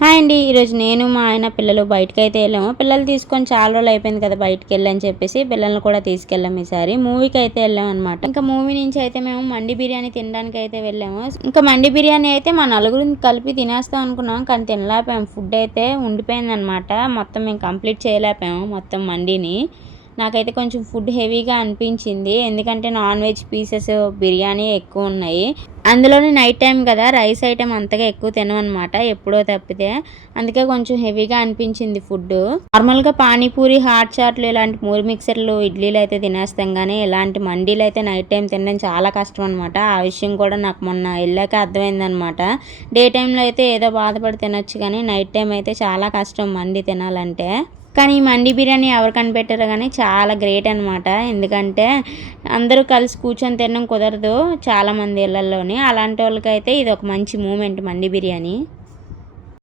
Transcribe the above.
Hi అండి ఈరోజు నేను మా ఆయన పిల్లలు బయటకు అయితే వెళ్ళాము. పిల్లలు తీసుకొని చాలా రోజులు అయిపోయింది కదా బయటకు వెళ్ళని చెప్పేసి పిల్లల్ని కూడా తీసుకెళ్ళాము ఈసారి. మూవీకి అయితే వెళ్ళాం అనమాట ఇంకా మూవీ నుంచి అయితే మేము మండి బిర్యానీ తినడానికి అయితే వెళ్ళాము. ఇంకా మండి బిర్యానీ అయితే మా నలుగురిని కలిపి తినేస్తాం అనుకున్నాం కానీ తినలేపాము ఫుడ్ అయితే ఉండిపోయింది అనమాట మొత్తం మేము కంప్లీట్ చేయలేపాము మొత్తం మండిని. నాకైతే కొంచెం ఫుడ్ హెవీగా అనిపించింది. ఎందుకంటే నాన్ వెజ్ పీసెస్ బిర్యానీ ఎక్కువ ఉన్నాయి. అందులోనే నైట్ టైం కదా రైస్ ఐటెం అంతగా ఎక్కువ తినమనమాట ఎప్పుడో తప్పితే. అందుకే కొంచెం హెవీగా అనిపించింది ఫుడ్. నార్మల్గా పానీపూరి హాట్ చాట్లు ఇలాంటి మూరి మిక్సర్లు ఇడ్లీలు అయితే తినేస్తాం కానీ ఇలాంటి మండీలు అయితే నైట్ టైం తినడం చాలా కష్టం అనమాట ఆ విషయం కూడా నాకు మొన్న వెళ్ళాక అర్థమైందనమాట డే టైంలో అయితే ఏదో బాధపడి తినొచ్చు కానీ నైట్ టైం అయితే చాలా కష్టం మండి తినాలంటే. కానీ ఈ మండి బిర్యానీ ఎవరు కనిపెట్టారో కానీ చాలా గ్రేట్ అనమాట ఎందుకంటే అందరూ కలిసి కూర్చొని తినడం కుదరదు చాలామంది ఇళ్ళల్లోనే అలాంటి వాళ్ళకైతే ఇది ఒక మంచి మూమెంట్ మండి బిర్యానీ.